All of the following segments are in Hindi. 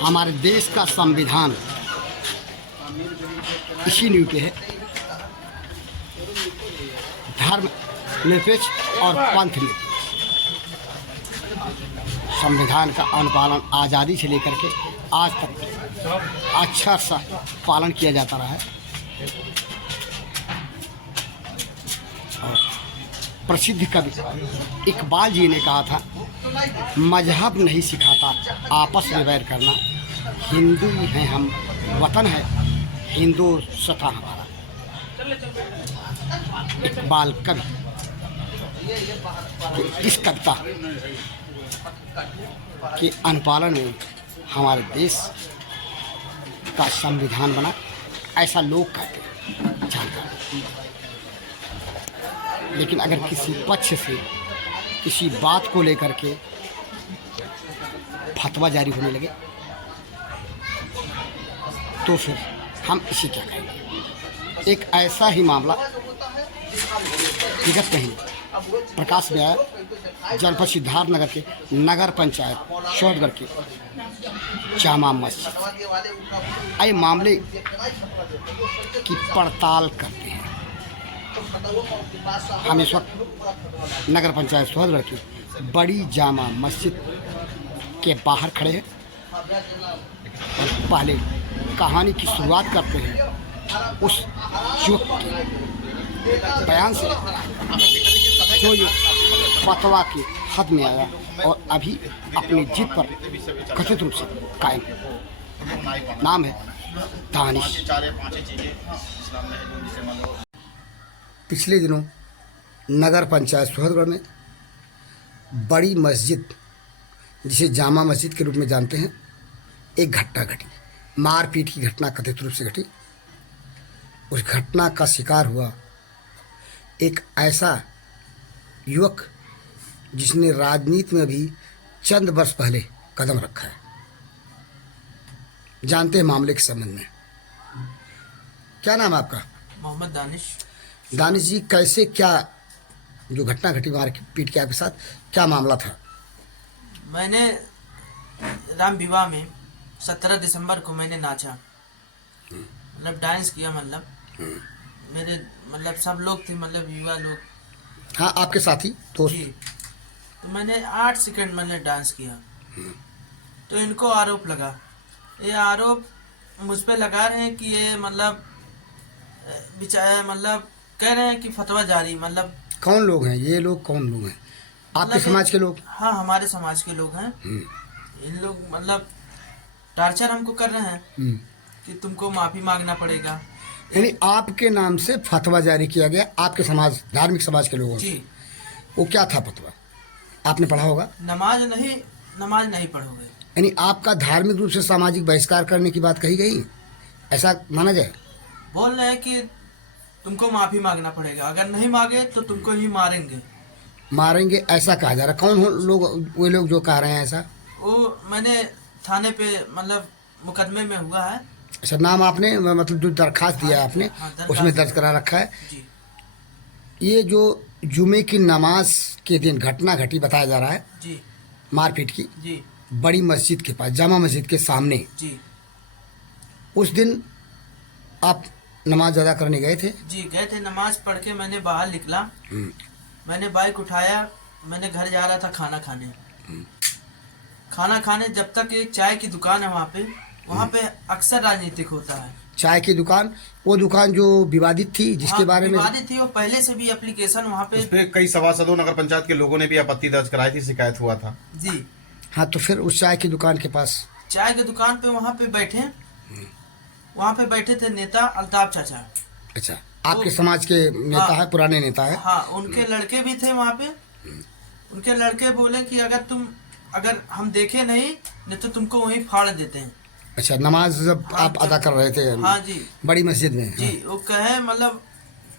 हमारे देश का संविधान इसी नींव पे है। धर्म निरपेक्ष और पंथ निरपेक्ष। संविधान का अनुपालन आज़ादी से लेकर के आज तक अच्छा सा पालन किया जाता रहा है। और प्रसिद्ध कवि इकबाल जी ने कहा था, मजहब नहीं सिखाता आपस में वैर करना, हिंदू हैं हम, वतन है हिंदुस्तान हमारा। इकबाल कवि इस कविता के अनुपालन में हमारे देश का संविधान बना, ऐसा लोग कहते हैं, जानते हैं। लेकिन अगर किसी पक्ष से किसी बात को लेकर के फतवा जारी होने लगे तो फिर हम इसे क्या कहेंगे। एक ऐसा ही मामला विगत महीने प्रकाश में आया जनपद सिद्धार्थनगर के नगर पंचायत शोधगढ़ के जामा मस्जिद। आए मामले की पड़ताल करते हैं। हम इस वक्त नगर पंचायत शोधगढ़ की बड़ी जामा मस्जिद के बाहर खड़े हैं और पहले कहानी की शुरुआत करते हैं उस युवक के बयान से जो ये फतवा के हद में आया और अभी अपनी जिद पर कथित रूप से कायम है। नाम है दानिश। पिछले दिनों नगर पंचायत सोहरगढ़ में बड़ी मस्जिद, जिसे जामा मस्जिद के रूप में जानते हैं, एक घटना घटी। मारपीट की घटना कथित रूप से घटी। उस घटना का शिकार हुआ एक ऐसा युवक जिसने राजनीति में अभी चंद वर्ष पहले कदम रखा है। जानते हैं मामले के संबंध में। क्या नाम है आपका? मोहम्मद दानिश। दानिश जी, कैसे क्या जो घटना घटी मारपीट के आपके साथ, क्या मामला था? मैंने राम विवाह में 17 दिसंबर को मैंने नाचा, मतलब डांस किया। मतलब मेरे सब लोग थे, मतलब युवा लोग। हाँ, आपके साथी दोस्त। जी, तो मैंने 8 सेकंड डांस किया। तो इनको आरोप लगा, ये आरोप मुझ पे लगा रहे हैं कि ये कह रहे हैं कि फतवा जारी। कौन लोग हैं ये लोग? कौन लोग हैं? आपके समाज के लोग? हाँ, हमारे समाज के लोग हैं। इन लोग टार्चर हमको कर रहे हैं कि तुमको माफी मांगना पड़ेगा। यानी आपके नाम से फतवा जारी किया गया, आपके समाज, धार्मिक समाज के लोगों से। जी। वो क्या था फतवा? आपने पढ़ा होगा। नमाज नहीं पढ़ोगे। यानी आपका धार्मिक रूप से सामाजिक बहिष्कार करने की बात कही गई, ऐसा माना जाए? बोल रहे हैं कि तुमको माफी मांगना पड़ेगा, अगर नहीं मांगे तो तुमको ही मारेंगे, ऐसा कहा जा रहा है। कौन हो लोग, वो लोग जो कह रहे हैं ऐसा? वो मैंने थाने पे मुकदमे में हुआ है। अच्छा, नाम आपने जो दरखास्त दिया है आपने, उसमें दर्ज करा रखा है। जी। ये जो जुमे की नमाज के दिन घटना घटी बताया जा रहा है, जी, मारपीट की, जी, बड़ी मस्जिद के पास, जामा मस्जिद के सामने। जी, उस दिन आप नमाज अदा करने गए थे? जी, गए थे। नमाज पढ़ के मैंने बाहर निकला। मैंने बाइक उठाया, मैंने घर जा रहा था खाना खाने। जब तक एक चाय की दुकान है वहाँ पे अक्सर राजनीतिक होता है। चाय की दुकान, वो दुकान जो विवादित थी, जिसके बारे में विवादित थी, वो पहले से भी एप्लीकेशन वहाँ पे, उस पे कई सभासदों, नगर पंचायत के लोगों ने भी आपत्ति दर्ज कराई थी, शिकायत हुआ था। जी। हाँ, तो फिर उस चाय की दुकान के पास, चाय की दुकान पे वहाँ पे बैठे थे नेता अल्ताफ चाचा। अच्छा, आपके समाज के नेता है, पुराने नेता है? हाँ, उनके लड़के भी थे वहाँ पे। उनके लड़के बोले कि अगर हम देखे नहीं तो तुमको वहीं फाड़ देते हैं। अच्छा, नमाज जब आप अदा कर रहे थे? हाँ जी, बड़ी मस्जिद में? जी। वो कहे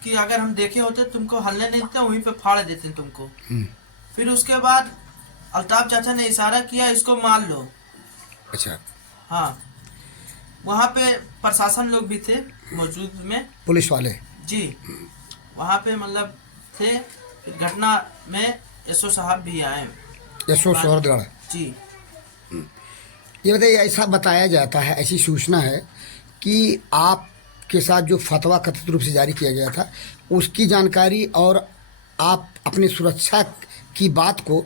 कि अगर हम देखे होते तुमको हलने नहीं देते, वहीं पे फाड़ देते तुमको। फिर उसके बाद अल्ताफ चाचा ने इशारा किया, इसको मार लो। अच्छा। हाँ, वहाँ पे प्रशासन लोग भी थे मौजूद में, पुलिस वाले। जी, वहाँ पे थे। घटना में एसओ साहब भी आए। एसओ सोहरगढ़। जी। ये बताइए, ऐसा बताया जाता है, ऐसी सूचना है कि आपके साथ जो फतवा कथित रूप से जारी किया गया था उसकी जानकारी और आप अपनी सुरक्षा की बात को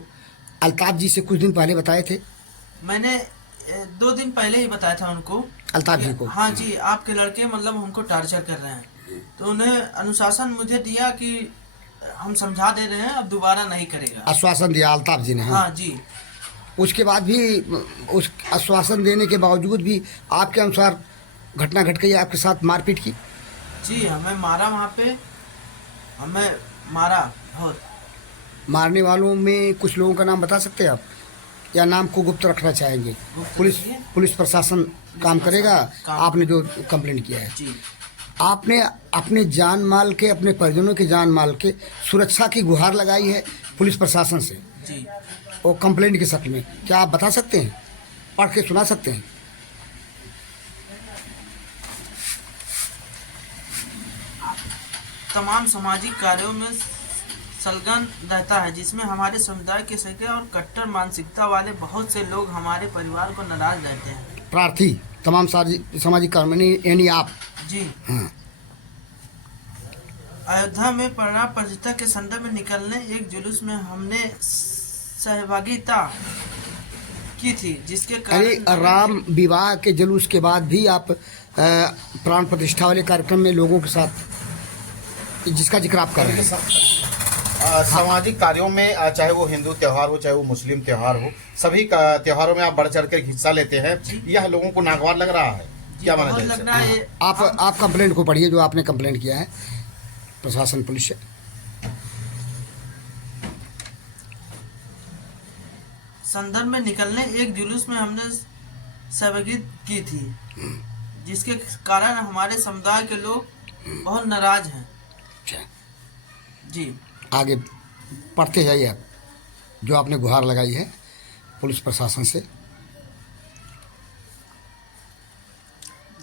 अल्ताफ जी से कुछ दिन पहले बताए थे। मैंने 2 दिन पहले ही बताया था उनको, अल्ताफ जी को। हाँ जी, आपके लड़के मतलब हमको टार्चर कर रहे हैं। तो उन्हें अनुशासन मुझे दिया कि हम समझा दे रहे हैं, अब दोबारा नहीं करेगा। आश्वासन दिया अल्ताफ जी ने। हाँ जी। उसके बाद भी, उस आश्वासन देने के बावजूद भी आपके अनुसार घटना घट गई, आपके साथ मारपीट की। जी, हमें मारा, वहाँ पे हमें मारा बहुत। मारने वालों में कुछ लोगों का नाम बता सकते हैं आप, या नाम को गुप्त रखना चाहेंगे? पुलिस प्रशासन काम करेगा। आपने जो कंप्लेंट किया है जी, आपने अपने जान माल के, अपने परिजनों के जान माल के सुरक्षा की गुहार लगाई है पुलिस प्रशासन से जी। और कंप्लेंट के शक्ल में, क्या आप बता सकते हैं, पढ़ के सुना सकते हैं? तमाम सामाजिक कार्यों में संलग्न रहता है, जिसमें हमारे समुदाय के सके और कट्टर मानसिकता वाले बहुत से लोग हमारे परिवार को नाराज रहते हैं। प्रार्थी तमाम सामाजिक कार्यों में, यानी आप? जी। हाँ। अयोध्या में प्राण प्रतिष्ठा के संदर्भ में निकलने एक जुलूस में हमने सहभागिता की थी, जिसके अरे, कारण राम विवाह के जुलूस के बाद भी आप प्राण प्रतिष्ठा वाले कार्यक्रम में लोगों के साथ, जिसका जिक्र आप कर रहे हैं, सामाजिक कार्यों में, चाहे वो हिंदू त्यौहार हो चाहे वो मुस्लिम त्यौहार हो, सभी त्योहारों में आप बढ़ चढ़ कर हिस्सा लेते हैं, यह लोगों को नागवार लग रहा है, क्या माना बहुत जाए? लग रहा है। आप कंप्लेंट को पढ़िए जो आपने कंप्लेंट किया है प्रशासन पुलिस से। संदर्भ में निकलने एक जुलूस में हमने सहभागिता की थी, जिसके कारण हमारे समुदाय के लोग बहुत नाराज हैं। अच्छा, जी। आगे पढ़ते जाइए आप, जो आपने गुहार लगाई है पुलिस प्रशासन से।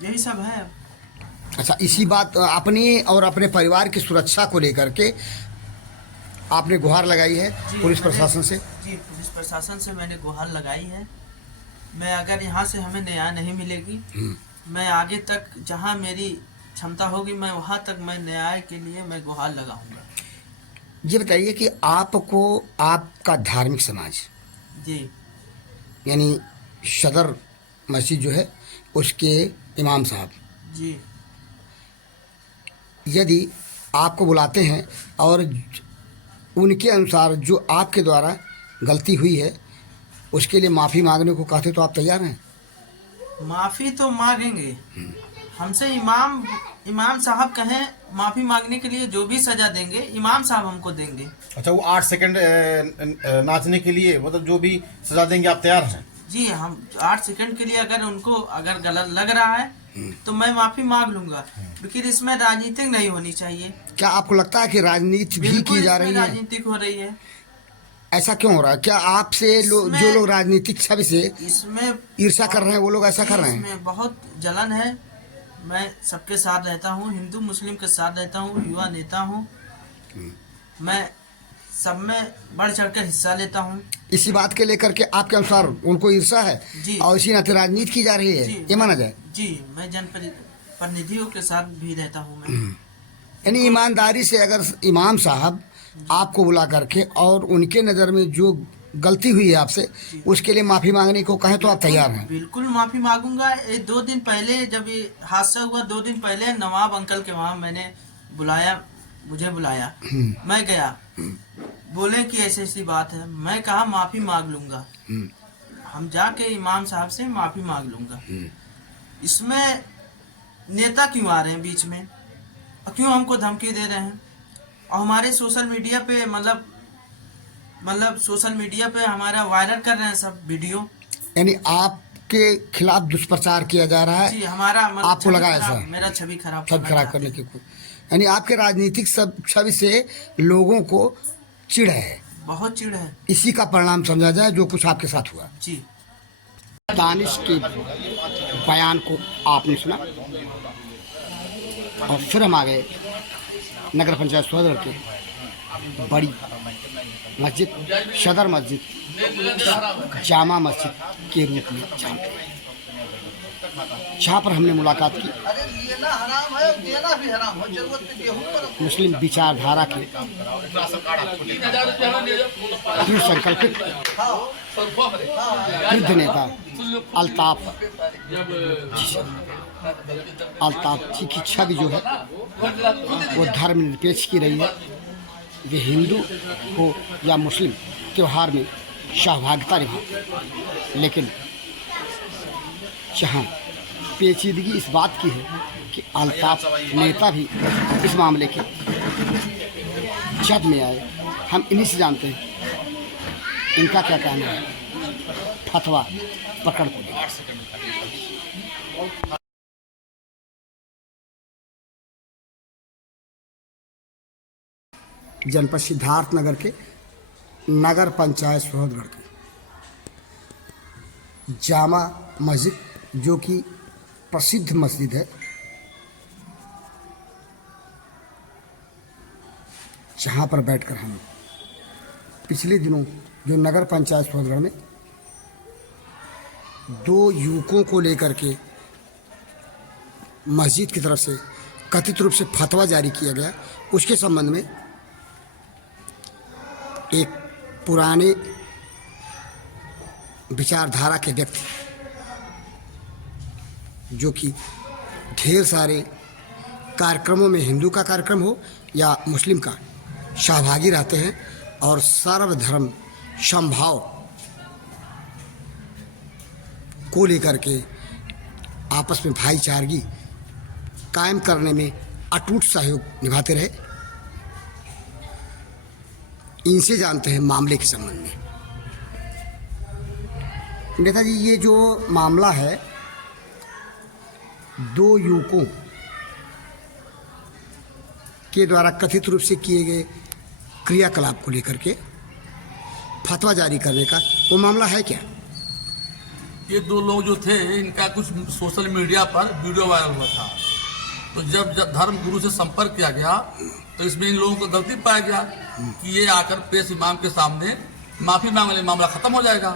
यही सब है। अच्छा, इसी बात, अपनी और अपने परिवार की सुरक्षा को लेकर के आपने गुहार लगाई है पुलिस प्रशासन से? जी, पुलिस प्रशासन से मैंने गुहार लगाई है। मैं अगर यहाँ से हमें न्याय नहीं मिलेगी, मैं आगे तक जहाँ मेरी क्षमता होगी, मैं वहाँ तक मैं न्याय के लिए मैं गुहार लगाऊंगा। ये बताइए कि आपको आपका धार्मिक समाज, जी यानी सदर मस्जिद जो है उसके इमाम साहब, जी, यदि आपको बुलाते हैं और उनके अनुसार जो आपके द्वारा गलती हुई है उसके लिए माफ़ी मांगने को कहते तो आप तैयार हैं? माफ़ी तो मांगेंगे। हमसे इमाम साहब कहें माफ़ी मांगने के लिए, जो भी सज़ा देंगे इमाम साहब हमको देंगे। अच्छा, वो 8 सेकंड नाचने के लिए, मतलब जो भी सजा देंगे आप तैयार हैं? जी, हम 8 सेकंड के लिए अगर उनको अगर गलत लग रहा है तो मैं माफ़ी मांग लूंगा, लेकिन इसमें राजनीतिक नहीं होनी चाहिए। क्या आपको लगता है कि राजनीति भी की जा रही है? राजनीतिक हो रही है। ऐसा क्यों हो रहा है? क्या आपसे जो लोग राजनीतिक छवि से इसमें ईर्ष्या कर रहे हैं वो लोग ऐसा कर रहे हैं? इसमें बहुत जलन है। मैं सबके साथ रहता हूँ, हिंदू मुस्लिम के साथ रहता हूँ, युवा नेता हूँ, मैं सब में बढ़ चढ़कर हिस्सा लेता हूँ। इसी बात के लेकर के आपके अनुसार उनको ईर्ष्या है जी, और इसी नाते राजनीति की जा रही है, ये माना जाए? जी, मैं जनप्रतिनिधियों के साथ भी रहता हूँ मैं। यानी ईमानदारी से अगर इमाम साहब आपको बुला करके और उनके नज़र में जो गलती हुई है आपसे उसके लिए माफ़ी मांगने को कहें तो आप तैयार हैं? बिल्कुल माफ़ी मांगूंगा। 2 दिन पहले जब ये हादसा हुआ, 2 दिन पहले नवाब अंकल के वहाँ मैंने मुझे बुलाया, मैं गया, बोले कि ऐसी ऐसी बात है, मैं कहा माफ़ी मांग लूंगा, हम जाके इमाम साहब से माफ़ी मांग लूंगा। इसमें नेता क्यों आ रहे हैं बीच में और क्यों हमको धमकी दे रहे हैं? और हमारे सोशल मीडिया पे मतलब सोशल मीडिया पे हमारा वायरल कर रहे हैं सब वीडियो। यानी आपके खिलाफ दुष्प्रचार किया जा रहा है? जी, हमारा आपको लगा ऐसा? मेरा छवि खराब करने की, यानी आपके राजनीतिक छवि से लोगों को चिढ़ है, बहुत चिढ़ है। इसी का परिणाम समझा जाए जो कुछ आपके साथ हुआ। जी, दानिश के बयान को आपने सुना और फिर हम आ गए नगर पंचायत सोहदर के बड़ी मस्जिद सदर मस्जिद जामा मस्जिद के रूप में जानते हैं, जहाँ पर हमने मुलाकात की मुस्लिम विचारधारा के दृढ़ संकल्पित वृद्ध नेता अल्ताफ जी की छवि जो है वो धर्मनिरपेक्ष की रही है। वे हिंदू हो या मुस्लिम त्यौहार में सहभागिता निभा, लेकिन जहाँ पेचीदगी इस बात की है कि अल्ताफ नेता भी इस मामले के जद में आए। हम इन्हीं से जानते हैं इनका क्या कहना है फतवा पकड़ को लेकर। जनपद सिद्धार्थनगर के नगर पंचायत सोहदगढ़ की जामा मस्जिद, जो कि प्रसिद्ध मस्जिद है, जहाँ पर बैठकर हम पिछले दिनों जो नगर पंचायत सोहदगढ़ में 2 युवकों को लेकर के मस्जिद की तरफ से कथित रूप से फतवा जारी किया गया, उसके संबंध में एक पुराने विचारधारा के व्यक्ति जो कि ढेर सारे कार्यक्रमों में, हिंदू का कार्यक्रम हो या मुस्लिम का, सहभागी रहते हैं और सर्वधर्म समभाव को लेकर के आपस में भाईचारगी कायम करने में अटूट सहयोग निभाते रहे। इनसे जानते हैं मामले के संबंध में। नेताजी, ये जो मामला है 2 युवकों के द्वारा कथित रूप से किए गए क्रियाकलाप को लेकर के फतवा जारी करने का, वो मामला है क्या? ये 2 लोग जो थे, इनका कुछ सोशल मीडिया पर वीडियो वायरल हुआ था, तो जब धर्म गुरु से संपर्क किया गया तो इसमें इन लोगों को गलती पाया गया कि ये आकर पेश इमाम के सामने माफ़ी मांग ले, मामला ख़त्म हो जाएगा।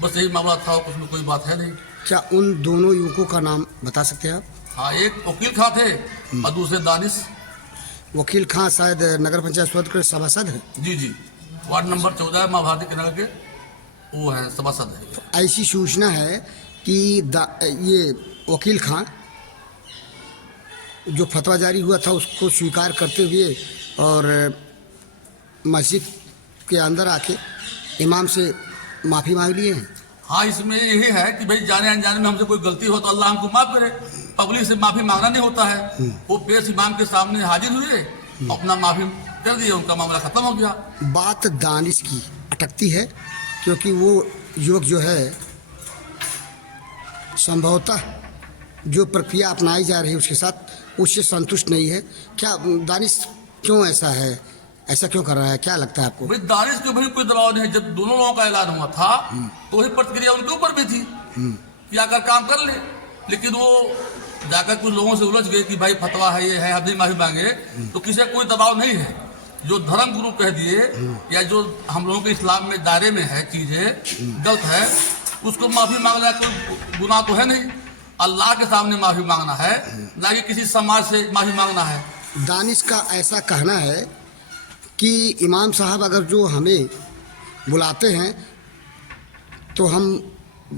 बस यही मामला था, उसमें कोई बात है नहीं। क्या उन दोनों युवकों का नाम बता सकते हैं आप? हाँ, एक वकील खां थे और दूसरे दानिश। वकील खां शायद नगर पंचायत सदस्य के सभासद है। जी, वार्ड नंबर 14 माँ भारती के नगर के वो है, सभासद है। तो ऐसी सूचना है कि ये वकील खां जो फतवा जारी हुआ था उसको स्वीकार करते हुए और मस्जिद के अंदर आके इमाम से माफ़ी मांग लिए हैं। हाँ, इसमें यही है कि भाई जाने अनजाने में हमसे कोई गलती हो तो अल्लाह हमको माफ़ करे। पब्लिक से माफ़ी मांगना नहीं होता है। वो पेश इमाम के सामने हाजिर हुए, अपना माफ़ी कर दिए, उनका मामला ख़त्म हो गया। बात दानिश की अटकती है क्योंकि वो युवक जो है संभवतः जो प्रक्रिया अपनाई जा रही है उसके साथ उससे संतुष्ट नहीं है। क्या दानिश क्यों ऐसा है, ऐसा क्यों कर रहा है, क्या लगता है आपको? भाई दानिश के ऊपर कोई दबाव नहीं है। जब दोनों लोगों का ऐलान हुआ था तो वही प्रतिक्रिया उनके ऊपर भी थी कि आकर काम कर ले, लेकिन वो जाकर कुछ लोगों से उलझ गए कि भाई फतवा है, ये है, हम नहीं माफी मांगे। तो किसी का कोई दबाव नहीं है। जो धर्म गुरु कह दिए या जो हम लोगों के इस्लाम में दायरे में है चीजें गलत है, उसको माफी मांगना कोई गुनाह तो है नहीं। अल्लाह के सामने माफी मांगना है, ना कि किसी समाज से माफी मांगना है। दानिश का ऐसा कहना है कि इमाम साहब अगर जो हमें बुलाते हैं तो हम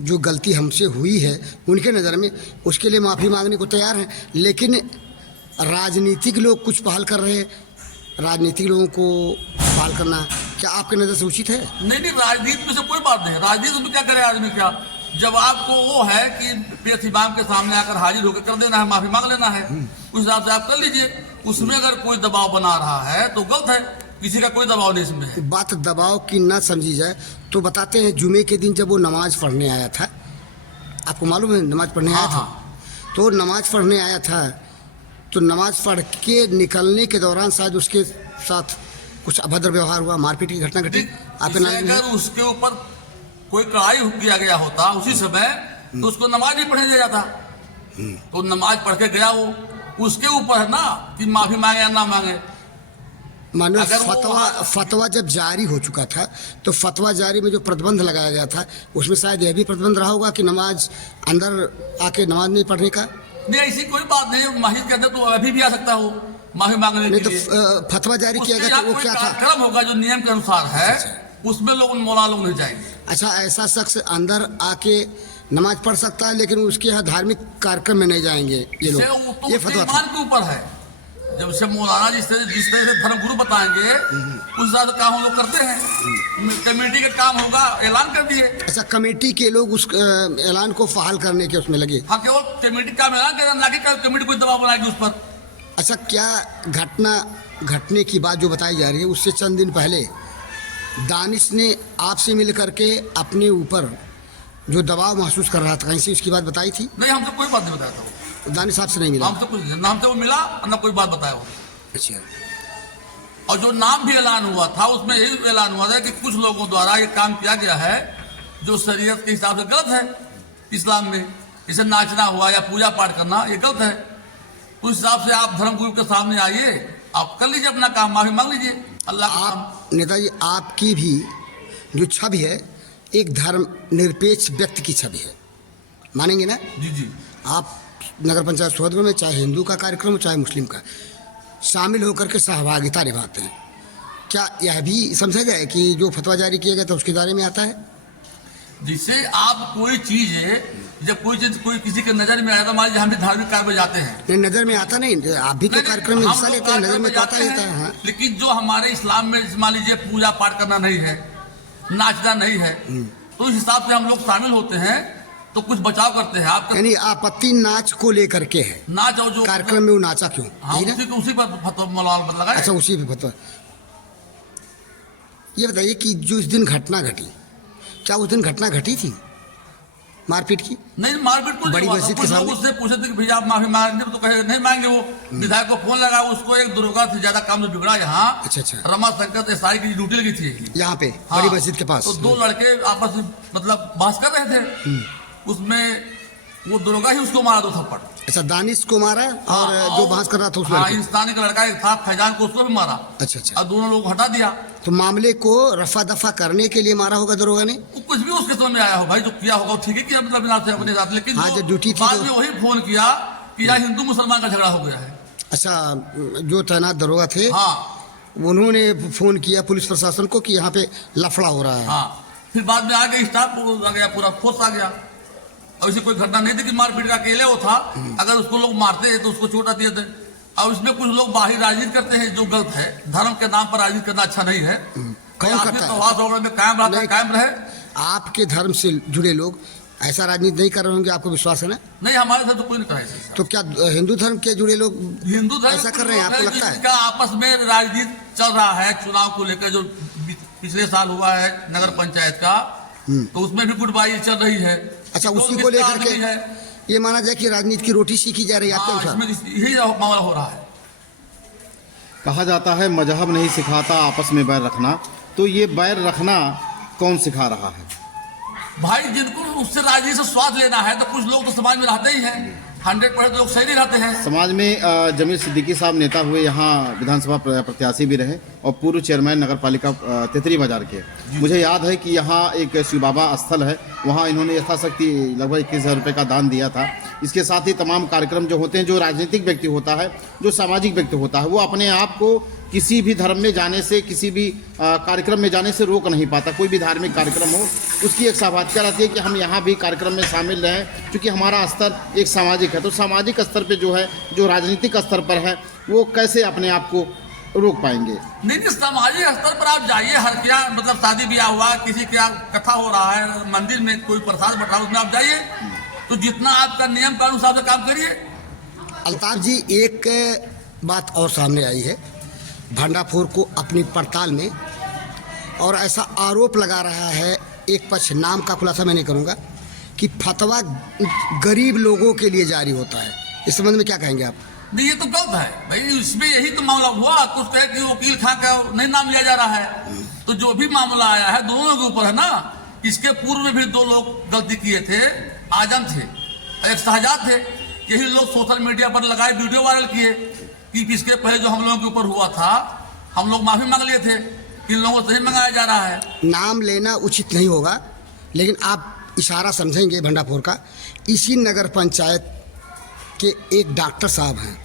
जो गलती हमसे हुई है उनके नज़र में उसके लिए माफ़ी मांगने को तैयार हैं, लेकिन राजनीतिक लोग कुछ पहल कर रहे हैं। राजनीतिक लोगों को पहल करना क्या आपके नज़र से उचित है? नहीं, राजनीति में से कोई बात नहीं। राजनीति में क्या करे आदमी, क्या जब आपको वो है कि पेश इमाम के सामने आकर हाजिर होकर कर देना है, माफ़ी मांग लेना है, उस हिसाब से आप कर लीजिए। उसमें अगर कोई दबाव बना रहा है तो गलत है, किसी का कोई दबाव नहीं इसमें है। बात दबाव की ना समझी जाए तो बताते हैं जुमे के दिन जब वो नमाज पढ़ने आया था, आपको मालूम है नमाज पढ़ने आया था, तो नमाज पढ़ने आया था तो नमाज पढ़ के निकलने के दौरान शायद उसके साथ कुछ अभद्र व्यवहार हुआ, मारपीट की घटना घटी। अगर उसके ऊपर कोई कड़ाई किया गया होता उसी समय तो उसको नमाज नहीं पढ़ने दिया जाता। तो नमाज पढ़ के गया वो, उसके ऊपर है ना कि माफी मांगे या ना मांगे। मानो अगर वो फतवा जब जारी हो चुका था तो फतवा जारी में जो प्रतिबंध लगाया गया था उसमें शायद यह भी प्रतिबंध रहा होगा कि नमाज अंदर आके नमाज नहीं पढ़ने का। नहीं, ऐसी कोई बात नहीं। मस्जिद के अंदर तो अभी भी आ सकता हो माफी मांगने नहीं के तो लिए। फतवा जारी किया उसके गया यहाँ तो वो कोई क्या था? कार्यक्रम होगा जो नियम के अनुसार है, उसमें लोग मौलाना लोग नहीं जाएंगे। अच्छा, ऐसा शख्स अंदर आके नमाज पढ़ सकता है लेकिन उसके यहाँ धार्मिक कार्यक्रम में नहीं जाएंगे ये लोग, तो ये उसके फतवा था। ईमान के ऊपर है। जब से मौलाना जिस तरह से धर्म गुरु बताएंगे उस हिसाब से काम हम लोग करते हैं। कमेटी का काम होगा, ऐलान कर दिए। अच्छा, कमेटी के लोग उस ऐलान को फहाल करने के उसमें लगे। हाँ, केवल कमेटी का ऐलान करें, ना कि कमेटी कोई दबाव बनाएगी उस पर। अच्छा, क्या घटना घटने की बात जो बताई जा रही है उससे चंद दिन पहले दानिश ने आपसे मिल करके अपने ऊपर जो दबाव महसूस कर रहा था, कहीं से उसकी बात बताई थी? नहीं, हमसे कोई बात नहीं बताया था वो। दानिश साहब से नहीं मिला? हमसे कुछ ना हमसे वो मिला ना कोई बात बताया वो। अच्छा, और जो नाम भी ऐलान हुआ था उसमें यही ऐलान हुआ था कि कुछ लोगों द्वारा ये काम किया गया है जो शरीयत के हिसाब से गलत है। इस्लाम में इसे नाचना हुआ या पूजा पाठ करना ये गलत है। तो उस हिसाब से आप धर्म गुरु के सामने आइए, आप कर लीजिए अपना काम, माफी मांग लीजिए अल्लाह का काम। आप नेताजी, आपकी भी जो छवि है एक धर्म निरपेक्ष व्यक्ति की छवि है, मानेंगे ना? जी जी। आप नगर पंचायत सौदे में चाहे हिंदू का कार्यक्रम हो चाहे मुस्लिम का, शामिल होकर के सहभागिता निभाते हैं। क्या यह भी समझा जाए कि जो फतवा जारी किया गया था उसके दायरे में आता है? जिससे आप कोई चीज है, जब कोई चीज कोई किसी के नजर में आया तो मान लीजिए हम भी धार्मिक कार्य में जाते हैं। नहीं, नजर में आता नहीं, आप भी तो कार्यक्रम में हिस्सा लेते हैं, नजर में तो आता ही हैं, आता है। हाँ। लेकिन जो हमारे इस्लाम में मान लीजिए पूजा पाठ करना नहीं है, नाचना नहीं है, तो इस हिसाब से हम लोग शामिल होते हैं तो कुछ बचाव करते हैं। आपका यानी आपत्ति नाच को लेकर के है, नाच और जो कार्यक्रम में वो नाचा क्यों? हाँ, यही ना? उसी पर फतवा मौलाना पर लगाए। अच्छा, उसी पे फतवा। ये बताइए कि जो इस दिन घटना घटी, क्या उस दिन घटना घटी थी मारपीट की? नहीं, मारपीट को बड़ी मस्जिद के सामने? उससे पूछे थे कि भैया आप माफी मांगेंगे तो कहे नहीं मांगे। वो विधायक को फोन लगा, उसको एक दरोगा से ज्यादा काम बिगड़ा यहाँ। अच्छा। रमा शंकर एसआई की ड्यूटी लगी थी यहाँ पे हाँ, बड़ी मस्जिद के पास। तो दो लड़के आपस में मतलब बहस कर रहे थे, उसमें वो दरोगा ही उसको मारा 2 थप्पड़। अच्छा, दानिश को मारा और हाँ, जो बहस कर रहा था उस हाँ, लड़के को। हिंदुस्तानी का लड़का एक था फैजान को, उसको भी मारा। अच्छा। और दोनों लोग हटा दिया। तो मामले को रफा दफा करने के लिए मारा होगा दरोगा ने? वो कुछ भी उसके समझ में आया हो भाई, जो किया होगा ठीक है किया, मतलब बिना से अपने साथ। लेकिन हाँ, जो जब ड्यूटी थी बाद तो- में वही फोन किया कि यहाँ हिंदू मुसलमान का झगड़ा हो गया है। अच्छा, जो तैनात दरोगा थे हाँ उन्होंने फोन किया पुलिस प्रशासन को कि यहाँ पे लफड़ा हो रहा है। हाँ, फिर बाद में आगे स्टाफ आ गया, पूरा फोर्स आ गया। और ऐसी कोई घटना नहीं थी कि मारपीट का, अकेले वो था। अगर उसको लोग मारते हैं तो उसको चोट आती है। और इसमें कुछ लोग बाहरी राजनीति करते हैं जो गलत है। धर्म के नाम पर राजनीति करना अच्छा नहीं है। कौन करता है? त्योहार में कायम रहता है, कायम रहे। आपके धर्म से जुड़े लोग ऐसा राजनीति नहीं कर रहे होंगे, आपको विश्वास है ना? नहीं, हमारे साथ तो कोई नहीं कहा ऐसा। तो क्या हिंदू धर्म के जुड़े लोग हिंदू धर्म ऐसा कर रहे हैं, आपको लगता है? जिसका आपस में राजनीति चल रहा है चुनाव को लेकर, जो पिछले साल हुआ है नगर पंचायत का, तो उसमें भी गुटबाजी चल रही है। अच्छा, तो उसी को लेकर किसका आदमी है? के ये माना जाए कि राजनीति की रोटी सीखी जा रही है आपके हाँ, अनुसार? इसमें यही मामला हो रहा है। कहा जाता है मजहब नहीं सिखाता आपस में बैर रखना, तो ये बैर रखना कौन सिखा रहा है? भाई, जिनको उससे राजनीति से स्वाद लेना है तो कुछ लोग तो समाज में रहते ही हैं। 100% लोग सही नहीं रहते हैं। समाज में जमील सिद्दीकी साहब नेता हुए, यहाँ विधानसभा प्रत्याशी भी रहे और पूर्व चेयरमैन नगर पालिका तेतरी बाजार के। मुझे याद है कि यहाँ एक शिव बाबा स्थल है, वहाँ इन्होंने यथाशक्ति लगभग 21,000 रुपये का दान दिया था। इसके साथ ही तमाम कार्यक्रम जो होते हैं, जो राजनीतिक व्यक्ति होता है, जो सामाजिक व्यक्ति होता है, वो अपने आप को किसी भी धर्म में जाने से, किसी भी कार्यक्रम में जाने से रोक नहीं पाता। कोई भी धार्मिक कार्यक्रम हो, उसकी एक सहभागिता रहती है कि हम यहाँ भी कार्यक्रम में शामिल रहें, क्योंकि हमारा स्तर एक सामाजिक है। तो सामाजिक स्तर पे जो है, जो राजनीतिक स्तर पर है, वो कैसे अपने आप को रोक पाएंगे? नहीं, सामाजिक स्तर पर आप जाइए। हर क्या मतलब शादी ब्याह हुआ, किसी क्या कथा हो रहा है, मंदिर में कोई प्रसाद बट रहा है, उसमें आप जाइए। तो जितना आपका नियम कानून साहब से काम करिए। अल्ताफ जी, एक बात और सामने आई है भांडाफोर को अपनी पड़ताल में, और ऐसा आरोप लगा रहा है एक पक्ष, नाम का खुलासा मैं नहीं करूँगा, कि फतवा गरीब लोगों के लिए जारी होता है। इस संबंध में क्या कहेंगे आप? नहीं, ये तो गलत है भाई। इसमें यही तो मामला हुआ। कुछ कहे कि वकील खां का नहीं नाम लिया जा रहा है। तो जो भी मामला आया है दोनों के ऊपर है ना। इसके पूर्व में भी 2 लोग गलती किए थे, आजम थे, एक शहजाद थे। यही लोग सोशल मीडिया पर लगाए वीडियो वायरल किए कि इसके पहले जो हम लोगों के ऊपर हुआ था हम लोग माफी मांग लिए थे कि इन लोगों से नहीं मंगाया जा रहा है। नाम लेना उचित नहीं होगा, लेकिन आप इशारा समझेंगे भंडापुर का। इसी नगर पंचायत के एक डॉक्टर साहब हैं,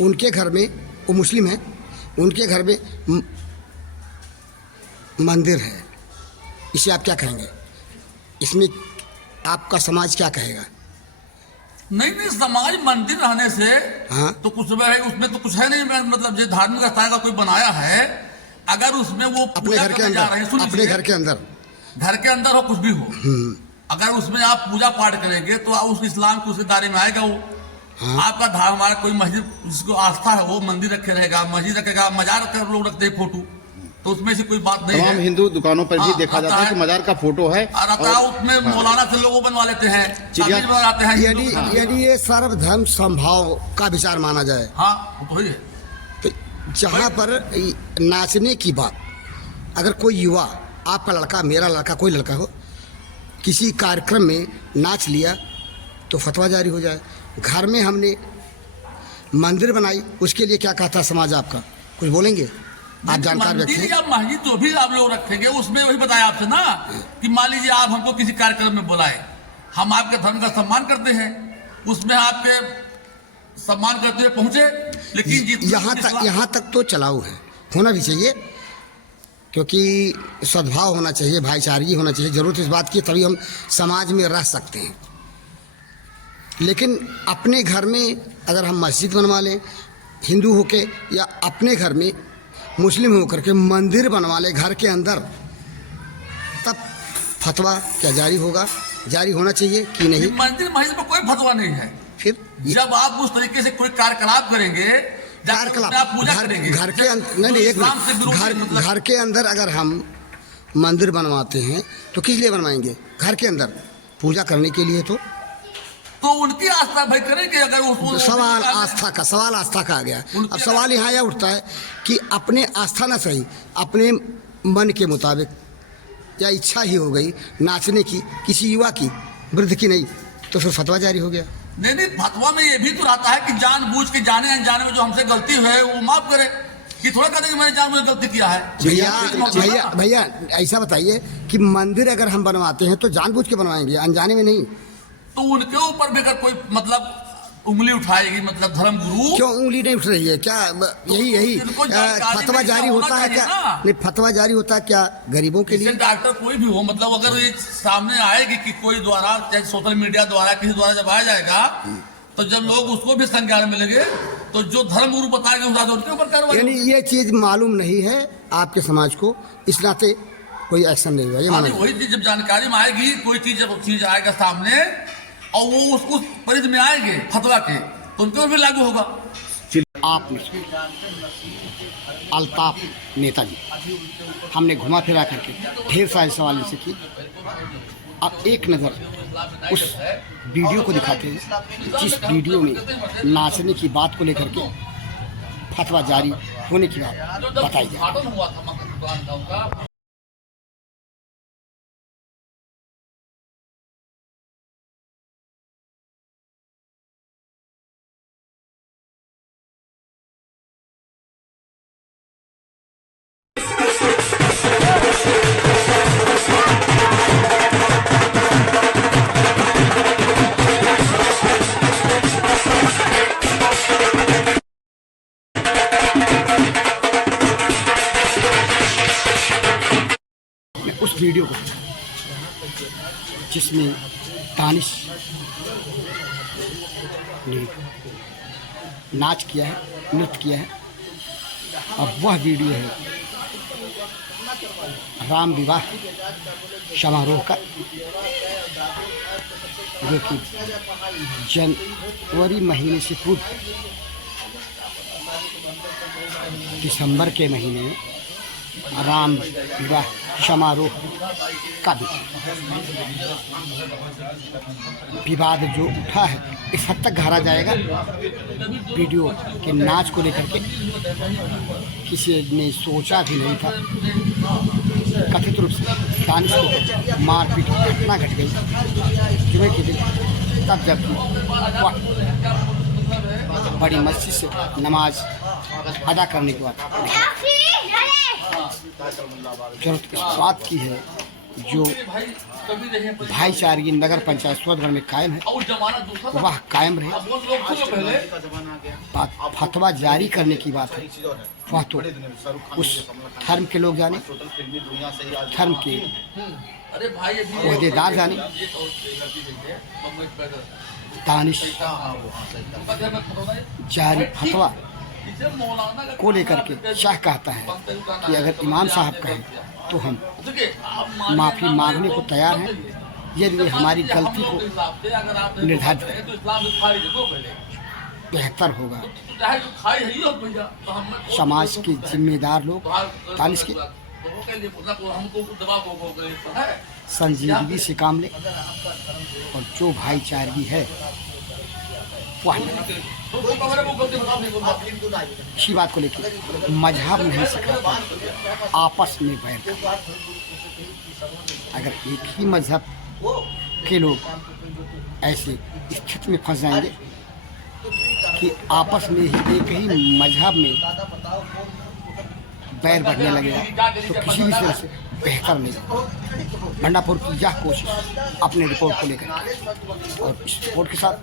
उनके घर में, वो मुस्लिम हैं, उनके घर में मंदिर है। इसे आप क्या कहेंगे? इसमें आपका समाज क्या कहेगा? नहीं, समाज मंदिर रहने से हाँ। तो कुछ है, उसमें तो कुछ है नहीं। मतलब जो धार्मिक स्थान का कोई बनाया है, अगर उसमें वो अपने घर के अंदर, अपने घर के अंदर, घर के अंदर हो कुछ भी हो, अगर उसमें आप पूजा पाठ करेंगे तो उस इस्लाम के उसके दायरे में आएगा वो। हाँ। आपका धर्म, हमारा कोई मस्जिद जिसको आस्था है वो मंदिर रखे रहेगा, मस्जिद रखेगा, मजार रखे लोग रखते हैं फोटो, तो उसमें से कोई बात नहीं है। तमाम हिंदू दुकानों पर भी देखा जाता है कि मजार का फोटो है और उसमें मौलाना से लोगों बनवा लेते हैं, बनाते हैं। यदि ये सर्वधर्म समभाव का विचार माना जाए, हाँ तो ही है। तो जहाँ पर नाचने की बात, अगर कोई युवा, आपका लड़का, मेरा लड़का, कोई लड़का हो, किसी कार्यक्रम में नाच लिया तो फतवा जारी हो जाए। घर में हमने मंदिर बनाई, उसके लिए क्या कहता समाज आपका? कुछ बोलेंगे आप? जानकार व्यक्ति मंदिर या मस्जिद जो भी आप लोग रखेंगे उसमें वही बताया आपसे ना कि मान लीजिए आप हमको किसी कार्यक्रम में बुलाए, हम आपके धर्म का सम्मान करते हैं, उसमें आपके सम्मान करते हुए पहुंचे, लेकिन यहाँ तक तो चलाऊ है, होना भी चाहिए, क्योंकि सद्भाव होना चाहिए, भाईचारगी होना चाहिए। जरूरत इस बात की, तभी हम समाज में रह सकते हैं। लेकिन अपने घर में अगर हम मस्जिद बनवा लें हिंदू होके, या अपने घर में मुस्लिम होकर के मंदिर बनवा लें घर के अंदर, तब फतवा क्या जारी होगा? जारी होना चाहिए कि नहीं? मंदिर मस्जिद पर कोई फतवा नहीं है। फिर जब आप उस तरीके से कोई कार्यकलाप करेंगे, घर के अंदर नहीं, एक घर के अंदर अगर हम मंदिर बनवाते हैं तो किस लिए बनवाएंगे? घर के अंदर पूजा करने के लिए। तो उनकी आस्था भाई करेंगे। अगर सवाल आस्था का आ गया। अब सवाल यहाँ यह उठता है कि अपने आस्था ना सही, अपने मन के मुताबिक या इच्छा ही हो गई नाचने की, किसी युवा की, वृद्ध की नहीं, तो फिर फतवा जारी हो गया। नहीं, फतवा में ये भी तो रहता है कि जानबूझ के जाने अनजाने में जो हमसे गलती है वो माफ करे, कि थोड़ा कहते कि मैंने जानबूझ गलती किया है। भैया ऐसा बताइए कि मंदिर अगर हम बनवाते हैं तो जानबूझ के बनवाएंगे, अनजाने में नहीं। तो उनके ऊपर भी अगर कोई मतलब उंगली उठाएगी, मतलब धर्म गुरु, क्यों उंगली नहीं उठ रही है? क्या यही फतवा जारी होता है क्या? नहीं, फतवा जारी होता है क्या गरीबों के लिए? डॉक्टर कोई भी हो, मतलब अगर ये सामने आएगी कि कोई द्वारा, चाहे सोशल मीडिया द्वारा, किसी द्वारा जब आया जाएगा, तो जब लोग उसको भी संज्ञान में लेंगे, तो जो धर्म गुरु बताएंगे उनके ऊपर कार्रवाई। यानी ये चीज मालूम नहीं है आपके समाज को, इस नाते कोई एक्शन नहीं हुआ। ये वही चीज जब जानकारी में आएगी, कोई चीज आएगा सामने और वो उस परिधि में आएंगे फतवा के, तो उनके ऊपर भी लागू होगा। आपने अल्ताफ नेताजी, हमने घुमा फिरा करके ढेर सारे सवाल इनसे किए। अब एक नज़र उस वीडियो को दिखाते हैं जिस वीडियो में नाचने की बात को लेकर के फतवा जारी होने की बात बताई जाए। उस वीडियो को जिसमें दानिश ने नाच किया है, नृत्य किया है, और वह वीडियो है राम विवाह समारोह का, जो कि जनवरी महीने से पूर्व दिसंबर के महीने में राम विवाह समारोह का भी विवाद जो उठा है इस हद तक गहरा जाएगा। वीडियो के नाच को लेकर के किसी ने सोचा भी नहीं था। कथित रूप से दानिश को मारपीट की घटना घट गई जुमे के दिन, तब जबकि वह बड़ी मस्जिद से नमाज अदा करने की बात जरूरत इस बात की है जो भाई कभी रहे भाईचारगी नगर पंचायत सोहतगढ़ में कायम है और जमाना दूसरा वह कायम रहे। वो लोग थे जो पहले बात फतवा जारी करने की बात है वह तो उस धर्म के लोग जाने, धर्म के अरे भाई अभी ओहदेदार जाने। दानिश जारी फतवा को लेकर के शाह कहता है कि अगर इमाम साहब कहें तो हम माफ़ी मांगने को तैयार हैं यदि वे हमारी गलती को निर्धारित करें। बेहतर होगा समाज के जिम्मेदार लोग दानिश के संजीदगी से काम ले और जो भाईचारगी है वह इसी बात को लेकर मजहब नहीं सिखाता, आपस में बैर करता। अगर एक ही मजहब के लोग ऐसे स्थिति में फंस जाएंगे कि आपस में ही एक ही मजहब में बैर बढ़ने लगेगा तो किसी भी तरह से बेहतर नहीं। भंडापुर की यह कोशिश अपने रिपोर्ट को लेकर के और इस रिपोर्ट के साथ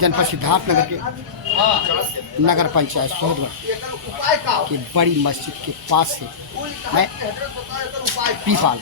जनपद सिद्धार्थनगर के नगर पंचायत सोहतगढ़ की बड़ी मस्जिद के पास से मैं पीपाल।